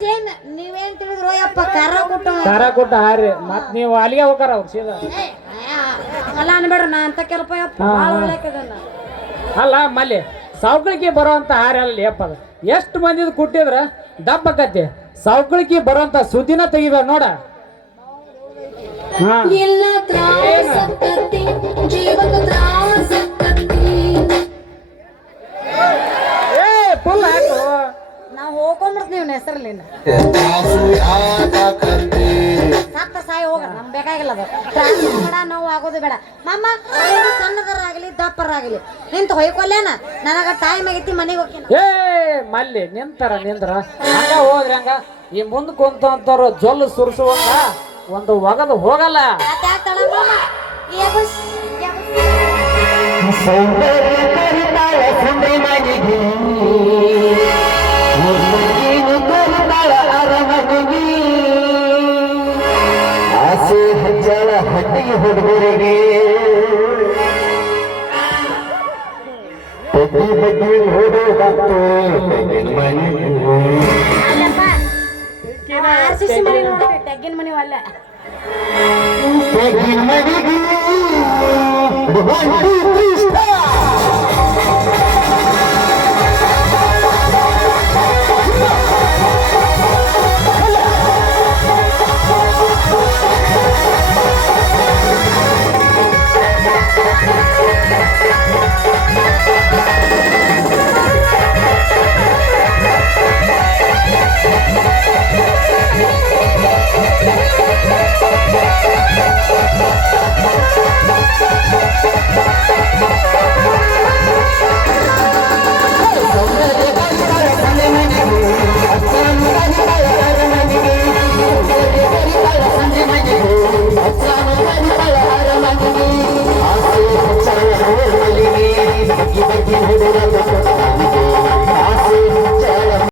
ನೀವೇನ್ ತಿಳಿದ್ರು ಯಪ್ಪ ಖಾರ ಕೊಟ್ಟ ಹಾರಿ ಮತ್ ನೀವು ಅಲ್ಲಿಗೆ ಹೋಗಾರ ಅವ್ರು ಸೀದಾ ಅಲ್ಲ ಅನ್ಬೇಡ್ರ ನಾ ಅಂತ ಕೆಲಪ ಯಪ್ಪ ಭಾಳ ಒಳ್ಳೆಕದನ್ನ ಅಲ್ಲ ಮಲ್ಲಿ ಸೌಕಳಿಗೆ ಬರುವಂತ ಹಾರಿ ಅಲ್ಲ ಯಪ್ಪ ಅದು ಎಷ್ಟು ಮಂದಿದ್ ಕುಟ್ಟಿದ್ರ ದಪ್ಪಕತಿ ಸೌಕಳಿಗೆ ಬರುವಂತ ಸುದ್ದಿನ ತೆಗಿದ ನೋಡ ಎಲ್ಲ ತ್ರಾಸಕ್ಕತ್ತಿ ಜೀವಕ ತ್ರಾಸಕ್ಕತ್ತಿ ಫುಲ್ ಹಾಕು ನಾವು ಹೋಗ್ಕೊಂಡ್ಬಿಡ್ತೀವಿ ನಿಮ್ಮ ಹೆಸರಲ್ಲಿ ಸತ್ತ ಸಾಯಿ ಹೋಗ ನಮ್ಗೆ ಬೇಕಾಗಿಲ್ಲ ಅದು ಟ್ರಾನ್ಸ್ಫರ್ ಬೇಡ ನೋವು ಆಗೋದು ಬೇಡ ಮಮ್ಮ ಸಣ್ಣದರಾಗಲಿ ದಪ್ಪರಾಗಲಿ ನಿಂತು ಹೊಯ್ಕೊಲ್ಲೇನ ನನಗ ಟೈಮ್ ಆಗೈತಿ ಮನೆಗೆ ಹೋಗಿ ಮಲ್ಲಿ ನಿಂತರ ಹಂಗ ಹೋಗ್ರಿ ಹಂಗ ಈ ಮುಂದ್ ಕುಂತ ಅಂತವ್ರು ಜೊಲ್ಲು ಸುರಿಸುವಂಗ ಒಂದು ಒಗದು ಹೋಗಲ್ಲ ಆಸೆ ಹಜ್ಜಳ ಹಟ್ಟಿಗೆ ಹುಡುಗರಿಗೆ ಬಗ್ಗೆ ಓಡೋದಾತು ತೆಗ್ಗಿನ ಮನಿ ಅಲ್ಲ ಆಸೆ